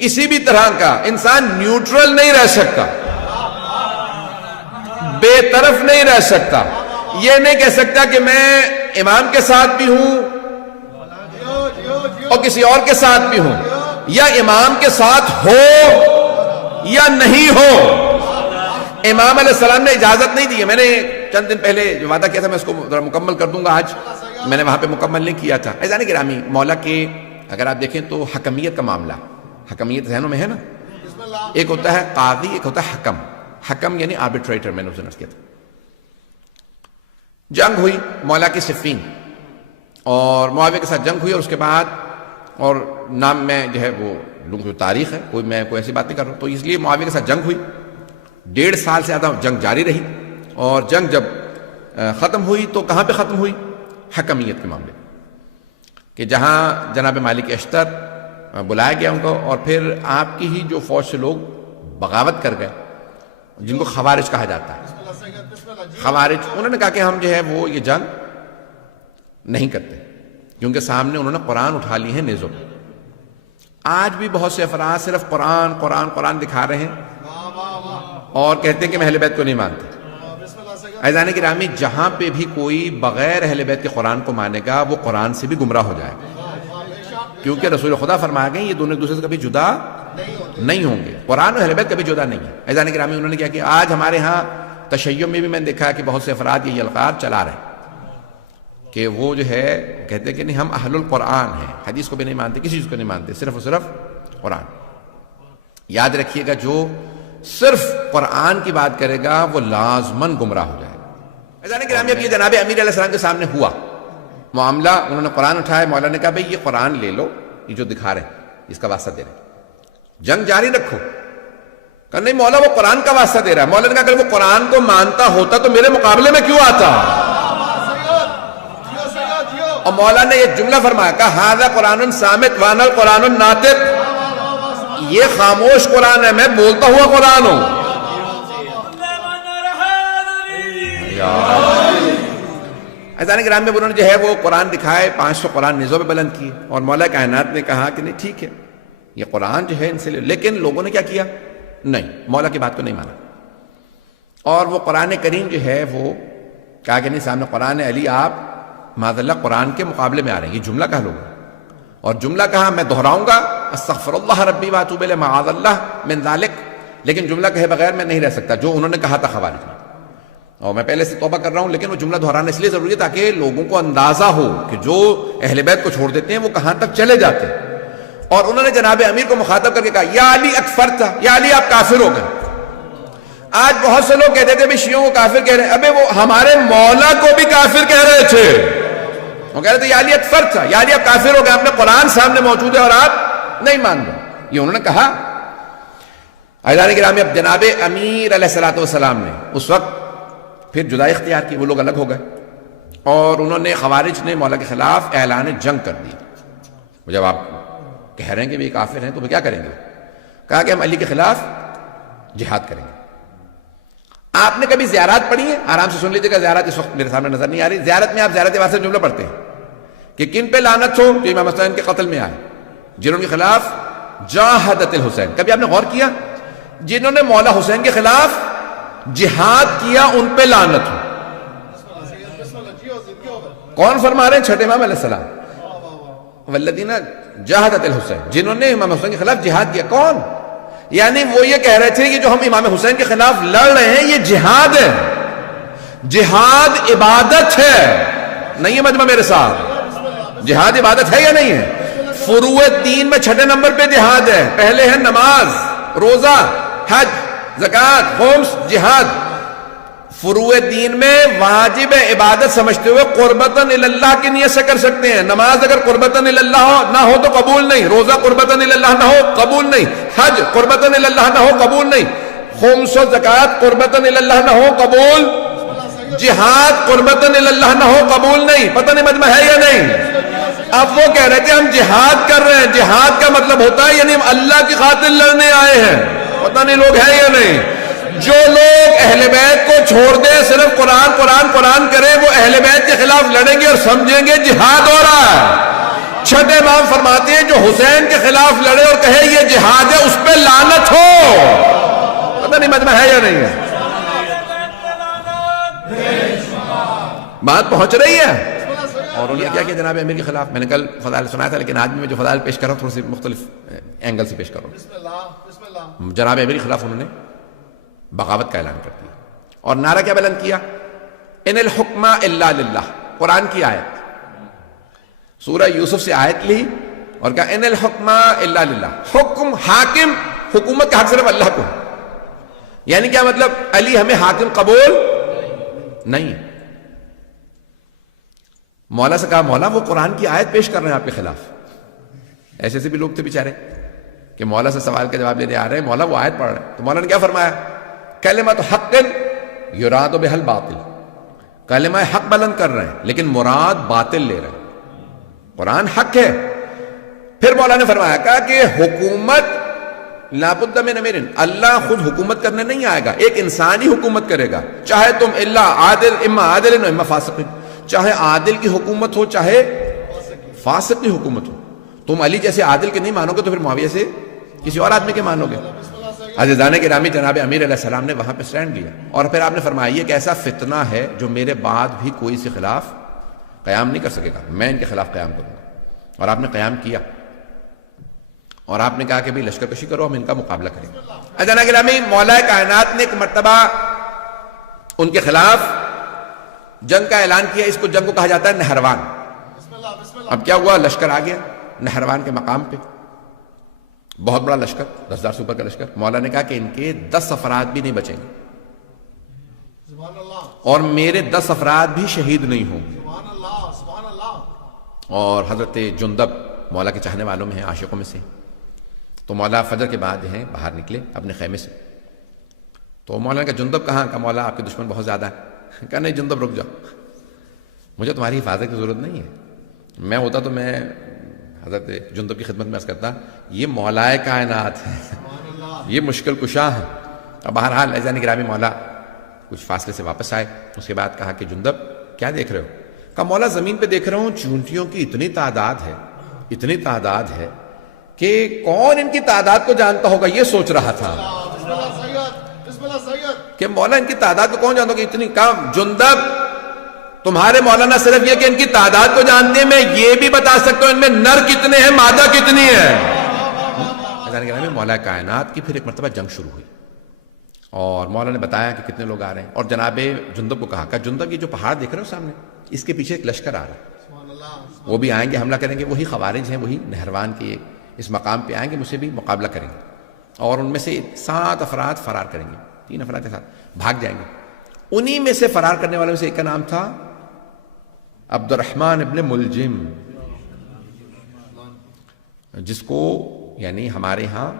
کسی بھی طرح کا انسان نیوٹرل نہیں رہ سکتا، بے طرف نہیں رہ سکتا. یہ نہیں کہہ سکتا کہ میں امام کے ساتھ بھی ہوں اور کسی اور کے ساتھ بھی ہوں، یا امام کے ساتھ ہو یا نہیں ہو. امام علیہ السلام نے اجازت نہیں دی ہے. میں نے چند دن پہلے جو وعدہ کیا تھا میں اس کو ذرا مکمل کر دوں گا، آج میں نے وہاں پہ مکمل نہیں کیا تھا. عزیزان گرامی، مولا کے اگر آپ دیکھیں تو حکمیت کا معاملہ، حکمیت ذہنوں میں ہے نا، ایک ہوتا ہے قاضی، ایک ہوتا ہے حکم. حکم یعنی آربیٹریٹر، میں نے اسے نرس کیا تھا. جنگ ہوئی مولا کی صفین، اور معاویہ کے ساتھ جنگ ہوئی، اور اس کے بعد، اور نام میں جو ہے وہ لوگوں کی تاریخ ہے، میں کوئی ایسی بات نہیں کر رہا ہوں، تو اس لیے معاویہ کے ساتھ جنگ ہوئی. 1.5 سال سے زیادہ جنگ جاری رہی، اور جنگ جب ختم ہوئی تو کہاں پہ ختم ہوئی؟ حکمیت کے معاملے، کہ جہاں جناب مالک اشتر بلایا گیا ان کو، اور پھر آپ کی ہی جو فوج سے لوگ بغاوت کر گئے، جن کو خوارج کہا جاتا ہے. خوارج انہوں نے کہا کہ ہم جو ہے وہ یہ جنگ نہیں کرتے، کیونکہ سامنے انہوں نے قرآن اٹھا لی ہے نیزوں پہ. آج بھی بہت سے افراد صرف قرآن قرآن قرآن دکھا رہے ہیں اور کہتے ہیں کہ میں اہل بیت کو نہیں مانتے. عزیزان گرامی، جہاں پہ بھی کوئی بغیر اہل بیت کے قرآن کو مانے گا وہ قرآن سے بھی گمراہ ہو جائے گا، کیونکہ رسول خدا فرما گئے یہ دونوں ایک دوسرے سے کبھی جدا نہیں ہوں گے. قرآن اور اہل بیت کبھی جدا نہیں ہے. عزیزان گرامی، انہوں نے کیا کہ آج ہمارے ہاں تشیع میں بھی میں نے دیکھا کہ بہت سے افراد یہ القاب چلا رہے ہیں کہ وہ جو ہے کہتے ہیں کہ نہیں ہم اہل القرآن ہیں، حدیث کو بھی نہیں مانتے، کسی چیز کو نہیں مانتے، صرف اور صرف قرآن. یاد رکھیے گا جو صرف قرآن کی بات کرے گا وہ لازماً گمراہ ہو جائے گا. عزیزان گرامی، اب یہ جناب امیر علیہ السلام کے سامنے ہوا معاملہ، انہوں نے قرآن اٹھایا، مولا نے کہا بھئی یہ قرآن لے لو، یہ جو دکھا رہے ہیں اس کا واسطہ دے رہے ہیں، جنگ جاری رکھو. کہ نہیں مولا وہ قرآن کا واسطہ دے رہا ہے. مولا نے کہا اگر وہ قرآن کو مانتا ہوتا تو میرے مقابلے میں کیوں آتا؟ اور مولا نے یہ جملہ فرمایا، کہا ھذا قرآن صامت وانا القرآن الناطق، یہ خاموش قرآن ہے، میں بولتا ہوا قرآن ہوں. عزیزان گرامی، میں انہوں نے جو ہے وہ قرآن دکھائے، 500 قرآن نیزوں پہ بلند کیے، اور مولا کائنات نے کہا کہ نہیں ٹھیک ہے یہ قرآن جو ہے ان سے لے. لیکن لوگوں نے کیا کیا؟ نہیں، مولا کی بات کو نہیں مانا، اور وہ قرآن کریم جو ہے وہ کہا کہ نہیں سامنے قرآن علی آپ معاذ اللہ قرآن کے مقابلے میں آ رہے ہیں. یہ جملہ کہا لوگوں، اور جملہ کہا میں دہراؤں گا استغفر اللہ ربی واتوب الیہ معاذ اللہ من ذالک، لیکن جملہ کہے بغیر میں نہیں رہ سکتا جو انہوں نے کہا تھا خوارج میں. اور میں پہلے سے توبہ کر رہا ہوں، لیکن وہ جملہ دہرانا اس لیے ضروری ہے تاکہ لوگوں کو اندازہ ہو کہ جو اہل بیت کو چھوڑ دیتے ہیں وہ کہاں تک چلے جاتے ہیں. اور انہوں نے جناب امیر کو مخاطب کر کے کہا یا علی اکفرت، یا علی آپ کافر ہو گئے. آج بہت سے لوگ کہتے تھے بھی شیعوں کو کافر کہہ رہے ہیں، ابے وہ ہمارے مولا کو بھی کافر کہہ رہے تھے. وہ کہہ رہے تھے یا علی اکفرت، یا علی آپ کافر ہو گئے، آپ نے قرآن سامنے موجود ہے اور آپ نہیں مان رہے. یہ انہوں نے کہا. عزیزان گرامی، اب جناب امیر علیہ السلام نے اس وقت پھر جدائی اختیار کی، وہ لوگ الگ ہو گئے، اور انہوں نے خوارج نے مولا کے خلاف اعلان جنگ کر دی. جب آپ کہہ رہے ہیں کہ یہ کافر ہیں تو وہ کیا کریں گے؟ کہا کہ ہم علی کے خلاف جہاد کریں گے. آپ نے کبھی زیارات پڑھی ہیں؟ آرام سے سن لیجیے گا، زیارات اس وقت میرے سامنے نظر نہیں آ رہی. زیارت میں آپ زیارت واسطے جملہ پڑھتے ہیں کہ کن پہ لعنت ہو؟ جو امام حسین کے قتل میں آئے، جنہوں کے خلاف جاہدت الحسین. کبھی آپ نے غور کیا؟ جنہوں نے مولا حسین کے خلاف جہاد کیا ان پہ لعنت ہو. کون فرما رہے ہیں؟ چھٹے امام علیہ السلام. والذین جاہدت الحسین، جنہوں نے امام حسین کے خلاف جہاد کیا. کون؟ یعنی وہ یہ کہہ رہے تھے کہ جو ہم امام حسین کے خلاف لڑ رہے ہیں یہ جہاد ہے. جہاد عبادت ہے. نہیں ہے مجمع میرے ساتھ؟ جہاد عبادت ہے یا نہیں ہے؟ فروع دین میں 6 نمبر پہ جہاد ہے. پہلے ہے نماز، روزہ، حج، زکوٰۃ، خمس، جہاد. فروع دین میں واجب عبادت سمجھتے ہوئے قربتاً اللہ کی نیت سے کر سکتے ہیں. نماز اگر قربتاً اللہ نہ ہو تو قبول نہیں. روزہ قربتاً اللہ نہ ہو قبول نہیں. حج قربتاً اللہ نہ ہو قبول نہیں. خمس و زکوٰۃ قربتاً اللہ نہ ہو قبول. جہاد قربتاً اللہ نہ ہو قبول نہیں. پتہ نہیں مجمع ہے یا نہیں؟ اب وہ کہہ رہے تھے ہم جہاد کر رہے ہیں. جہاد کا مطلب ہوتا ہے یعنی ہم اللہ کی خاطر لڑنے آئے ہیں. پتہ نہیں لوگ ہیں یا نہیں؟ جو لوگ اہل بیت کو چھوڑ دیں، صرف قرآن قرآن قرآن کریں، وہ اہل بیت کے خلاف لڑیں گے اور سمجھیں گے جہاد ہو رہا ہے. چھٹے امام فرماتے ہیں جو حسین کے خلاف لڑے اور کہے یہ جہاد ہے لعنت ہو. پتہ نہیں مجمع ہے یا نہیں ہے؟ بات پہنچ رہی ہے. اور انہوں نے کیا کہ جناب امیر کے خلاف، میں نے کل فضائل سنایا تھا لیکن آج میں جو فضائل پیش کر رہا ہوں تھوڑی سی مختلف اینگل سے پیش کر رہا ہوں. جناب امیر کے خلاف انہوں نے بغاوت کا اعلان کر دیا اور نعرہ کیا بلند کیا؟ ان الحکم الا للہ. قرآن کی آیت، سورہ یوسف سے آیت لی اور کہا ان الحکم الا للہ. حکم، حاکم، حکومت کا حق صرف اللہ کو. یعنی کیا مطلب؟ علی ہمیں حاکم قبول نہیں. مولا سے کہا مولا وہ قرآن کی آیت پیش کر رہے ہیں آپ کے خلاف. ایسے سے بھی لوگ تھے بیچارے کہ مولا سے سوال کا جواب لینے آ رہے ہیں، مولا وہ آیت پڑھ رہے ہیں. تو مولا نے کیا فرمایا؟ کلمۃ حق یراد بہا الباطل. کلمہ حق بلند کر رہے ہیں لیکن مراد باطل لے رہے ہیں. قرآن حق ہے. پھر مولا نے فرمایا کہا کہ حکومت لابد من امیر، اللہ خود حکومت کرنے نہیں آئے گا، ایک انسان ہی حکومت کرے گا. چاہے تم اما عادل اما فاسق، چاہے عادل کی حکومت ہو چاہے فاسق کی حکومت ہو. تم علی جیسے عادل کے نہیں مانو گے تو پھر معاویہ سے کسی اور آدمی کے مانو گے. عزیزان گرامی، جناب امیر علیہ السلام نے وہاں پہ سٹینڈ لیا اور پھر آپ نے فرمایا یہ ایک ایسا فتنہ ہے جو میرے بعد بھی کوئی سے خلاف قیام نہیں کر سکے گا، میں ان کے خلاف قیام کروں گا. اور آپ نے قیام کیا اور آپ نے کہا کہ بھئی لشکر کشی کرو، ہم ان کا مقابلہ کریں گے. عزیزان گرامی، مولا کائنات نے ایک مرتبہ ان کے خلاف جنگ کا اعلان کیا. اس کو جنگ کو کہا جاتا ہے نہروان. اب کیا ہوا؟ لشکر آ گیا نہروان کے مقام پہ، بہت بڑا لشکر، 10,000 سے اوپر کا لشکر. مولا نے کہا کہ ان کے 10 افراد بھی نہیں بچیں گے اور میرے 10 افراد بھی شہید نہیں ہوں گے. اور حضرت جندب مولا کے چاہنے والوں میں ہیں، عاشقوں میں سے. تو مولا فجر کے بعد ہیں باہر نکلے اپنے خیمے سے. تو مولا نے کہا جندب کہاں؟ کہا مولا آپ کے دشمن بہت زیادہ ہے. کہا نہیں جندب رک جاؤ، مجھے تمہاری حفاظت کی ضرورت نہیں ہے. میں ہوتا تو میں حضرت جندب کی خدمت میں عرض کرتا یہ مولائے کائنات ہے، یہ مشکل کشا ہے. اب بہرحال عزیزان گرامی مولا کچھ فاصلے سے واپس آئے. اس کے بعد کہا کہ جندب کیا دیکھ رہے ہو؟ کہا مولا زمین پہ دیکھ رہا ہوں چونٹیوں کی اتنی تعداد ہے کہ کون ان کی تعداد کو جانتا ہوگا، یہ سوچ رہا تھا کہ مولا ان کی تعداد کو کون جانتا ہوگا اتنی کم. جندب تمہارے مولانا صرف یہ کہ ان کی تعداد کو جانتے ہیں، میں یہ بھی بتا سکتا ہوں ان میں نر کتنے ہیں مادہ کتنی ہے. مولا کائنات کی پھر ایک مرتبہ جنگ شروع ہوئی اور مولا نے بتایا کہ کتنے لوگ آ رہے ہیں. اور جناب جندب کو کہا کہ جندب یہ جو پہاڑ دیکھ رہے ہو سامنے، اس کے پیچھے ایک لشکر آ رہا ہے، وہ بھی آئیں گے، حملہ کریں گے. وہی خوارج ہیں، وہی نہروان کے اس مقام پہ آئیں گے، مجھ سے بھی مقابلہ کریں گے. اور ان میں سے 7 افراد فرار کریں گے، 3 افراد کے ساتھ بھاگ جائیں گے. انہی میں سے فرار کرنے والوں میں سے ایک کا نام تھا عبد الرحمن ابن ملجم، جس کو یعنی ہمارے ہاں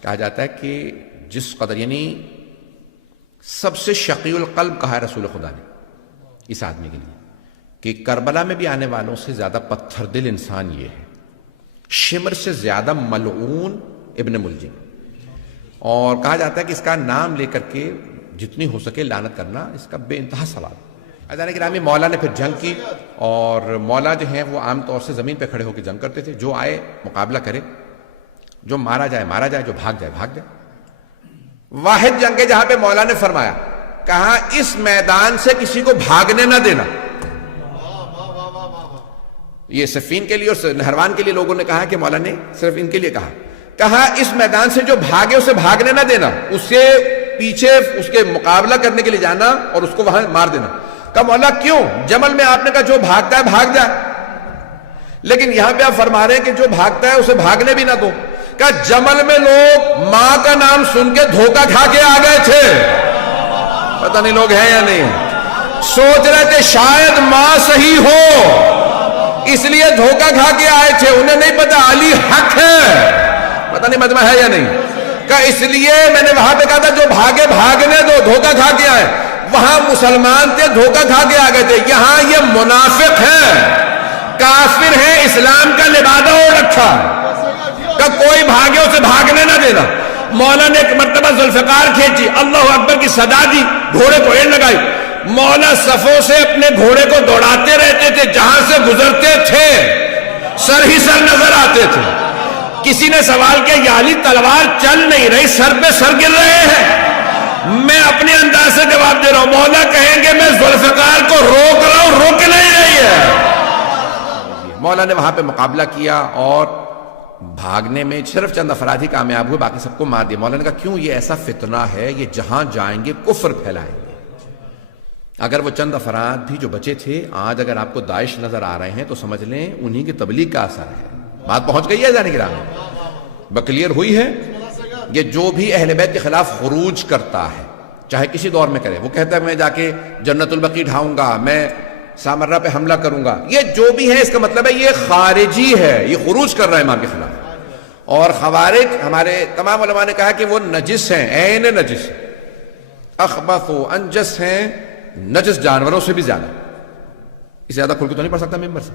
کہا جاتا ہے کہ جس قدر یعنی سب سے شقی القلب کہا ہے رسول خدا نے اس آدمی کے لیے کہ کربلا میں بھی آنے والوں سے زیادہ پتھر دل انسان یہ ہے، شمر سے زیادہ ملعون ابن ملجم. اور کہا جاتا ہے کہ اس کا نام لے کر کے جتنی ہو سکے لعنت کرنا اس کا بے انتہا ثواب. عزیزان گرامی، مولا نے پھر جنگ کی اور مولا جو ہیں وہ عام طور سے زمین پہ کھڑے ہو کے جنگ کرتے تھے. جو آئے مقابلہ کرے، جو مارا جائے، جو بھاگ جائے. واحد جنگ ہے جہاں پہ مولا نے فرمایا، کہا اس میدان سے کسی کو بھاگنے نہ دینا. یہ صفین کے لیے اور نہروان کے لیے لوگوں نے کہا کہ مولا نے صرف ان کے لیے کہا اس میدان سے جو بھاگے اسے بھاگنے نہ دینا، اس سے پیچھے اس کے مقابلہ کرنے کے لیے جانا اور اس کو وہاں مار دینا. کہا مولا کیوں؟ جمل میں آپ نے کہا جو بھاگتا ہے بھاگ جائے، لیکن یہاں پہ آپ فرما رہے ہیں کہ جو بھاگتا ہے اسے بھاگنے بھی نہ دو. کہا جمل میں لوگ ماں کا نام سن کے دھوکہ کھا کے آ گئے تھے، پتہ نہیں لوگ ہیں یا نہیں، سوچ رہے تھے شاید ماں صحیح ہو اس لیے دھوکہ کھا کے آئے تھے، انہیں نہیں پتا علی حق ہے. پتہ نہیں مجمع ہے یا نہیں. کہ اس لیے میں نے وہاں پہ کہا تھا جو بھاگے بھاگنے دو، دھوکہ کھا کے آئے. وہاں مسلمان تھے دھوکہ کھا کے آ گئے تھے، یہاں یہ منافق ہیں، کافر ہیں، اسلام کا لبادہ اوڑھ رکھا کہ کوئی بھاگے اسے بھاگنے نہ دینا. مولا نے ایک مرتبہ ذوالفقار کھینچی، اللہ اکبر کی صدا دی، گھوڑے کو اینڈ لگائی. مولا صفوں سے اپنے گھوڑے کو دوڑاتے رہتے تھے، جہاں سے گزرتے تھے سر ہی سر نظر آتے تھے. کسی نے سوال کیا یہ علی تلوار چل نہیں رہی، سر پہ سر گر رہے ہیں. میں اپنے انداز سے جواب دے رہا ہوں، مولا کہیں گے میں ذوالفقار کو روک رہا ہوں، روک نہیں رہی ہے. مولا نے وہاں پہ مقابلہ کیا اور بھاگنے میں صرف چند افراد ہی کامیاب ہوئے، باقی سب کو مار دیا. مولا نے کہا کیوں؟ یہ ایسا فتنہ ہے، یہ جہاں جائیں گے کفر پھیلائیں گے. اگر وہ چند افراد بھی جو بچے تھے آج اگر آپ کو داعش نظر آ رہے ہیں تو سمجھ لیں انہی کی تبلیغ کا اثر ہے. بات پہنچ گئی ہے جانے گرام میں، بکلیئر ہوئی ہے. یہ جو بھی اہل بیت کے خلاف خروج کرتا ہے چاہے کسی دور میں کرے، وہ کہتا ہے میں جا کے جنت البقیع ڈھاؤں گا، میں سامرہ پہ حملہ کروں گا، یہ جو بھی ہے اس کا مطلب ہے یہ خارجی ہے، یہ خروج کر رہا ہے امام کے خلاف. اور خوارج ہمارے تمام علماء نے کہا کہ وہ نجس ہیں، عین نجس، اخبث و انجس ہیں، نجس جانوروں سے بھی زیادہ. اس سے زیادہ کھل کے تو نہیں پڑھ سکتا ممبر سے.